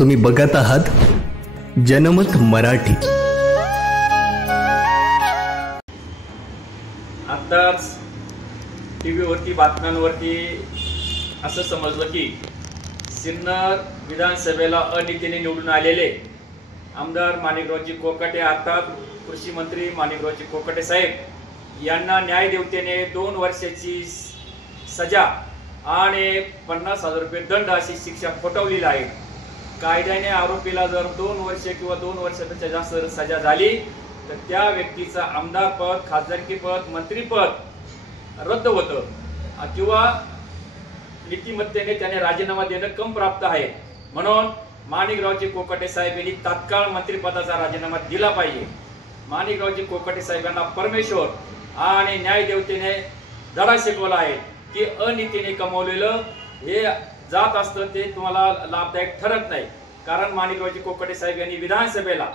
तुम्ही बघत आहात जनमत मराठी। आताच टीव्हीवरती बातम्यांवरती असं समजलं की सिन्नर विधानसभेला अनितीने निवडून आलेले आमदार माणिकरावजी कोकाटे अर्थात कृषी मंत्री माणिकरावजी कोकाटे साहेब यांना न्यायदेवतेने 2 वर्षाची सजा आणि 50,000 रुपये दंड अशी शिक्षा ठोठावलेली आहे। कायद्याने आरोपीला जर 2 वर्ष किंवा 2 वर्षापेक्षा जास्त सजा झाली तर त्या व्यक्तीचा आमदार पद, खासदारकी पद, मंत्रीपद रद्द होतं किंवा नीतिमत्तेने त्याने राजीनामा देणं कम प्राप्त आहे। म्हणून माणिकरावजी कोकाटे साहेब यांनी तात्काळ मंत्रिपदाचा राजीनामा दिला पाहिजे। माणिकरावजी कोकाटे साहेबांना परमेश्वर आणि न्यायदेवतेने धडा शिकवला आहे की अनितीने कमवलेलं हे जात असतं ते तुम्हाला लाभदायक ठरत नाही। कारण माणिकरावजी कोकाटे साहेब यांनी विधानसभेला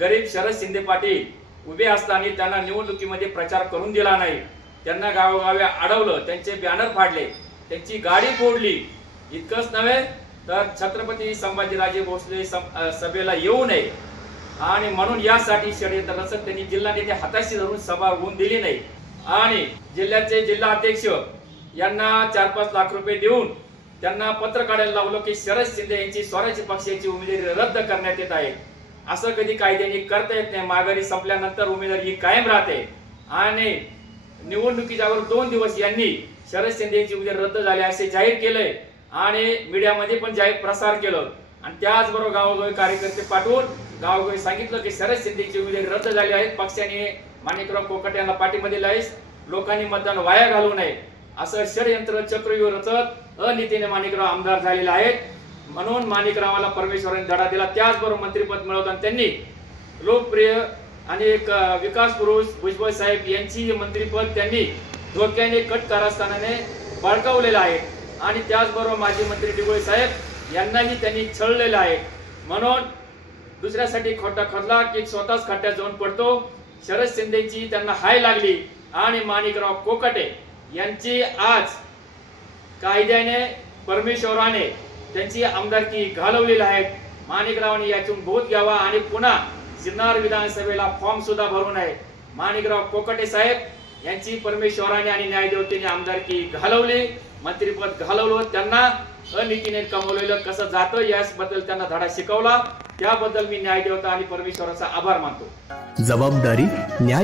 गरीब शरद शिंदे पाटील उभे असताना त्यांना निवडणुकीमध्ये प्रचार करून दिला नाही। त्यांना गावोगावी अडवलं, त्यांचे बॅनर फाडले, त्यांची गाडी फोडली। इतकंच नव्हे तर छत्रपती संभाजीराजे भोसले सभेला येऊ नये आणि म्हणून यासाठी षडयंत्र रचत त्यांनी जिल्हा नेते हाताशी धरून सभा होऊन दिली नाही आणि जिल्ह्याचे जिल्हा अध्यक्ष यांना 4-5 लाख रुपये देऊन त्यांना पत्र काढायला लावलं की शरद शिंदे यांची स्वराज्य पक्षाची उमेदवारी रद्द करण्यात येत आहे। असं कधी कायद्याने करता येत नाही। माघारी संपल्यानंतर उमेदवारी कायम राहते आणि निवडणुकीच्या 2 दिवस यांनी शरद शिंदे यांची उमेदवारी रद्द झाली असे जाहीर केलंय आणि मीडियामध्ये पण जाहीर प्रसार केलं आणि त्याचबरोबर गावोगावी कार्यकर्ते पाठवून गावोगावी सांगितलं की शरद शिंदेची उमेदवारी रद्द झाली आहे, पक्षाने माणिकराव कोकाटे यांना पाठिंबा दिला आहे, लोकांनी मतदान वाया घालवू नये असं षडयंत्र चक्रव्यूह रचत अनितीने माणिकराव आमदार झालेले आहेत। म्हणून माणिकरावाला परमेश्वराने धडा दिला। त्याचबरोबर मंत्रिपद मिळवताना त्यांनी लोकप्रिय आणि एक विकास पुरुष भुजबळ साहेब यांची मंत्रिपद त्यांनी धोक्याने कट कारस्थानाने बळकावलेलं आहे आणि त्याचबरोबर माजी मंत्री डिगोळे साहेब यांनाही त्यांनी छळलेलं आहे। म्हणून दुसऱ्यासाठी खोटा खोदला की स्वतःच खड्ड्यात जाऊन पडतो। शरद शिंदेची त्यांना हाय लागली आणि माणिकराव कोकाटे यांची आज कायद्याने परमेश्वराने त्यांची आमदारकी घालवलेली आहे। माणिकरावांनी यातून बोध घ्यावा आणि पुन्हा सिन्नर विधानसभेला फॉर्म सुद्धा भरू नये। माणिकराव कोकाटे साहेब यांची परमेश्वराने आणि न्यायदेवतेने आमदारकी घालवली, मंत्रिपद घालवलं, त्यांना अनितीने कमवलेलं कसं जातं याबद्दल त्यांना धडा शिकवला। त्याबद्दल मी न्यायदेवता आणि परमेश्वराचा आभार मानतो। जबाबदारी न्याय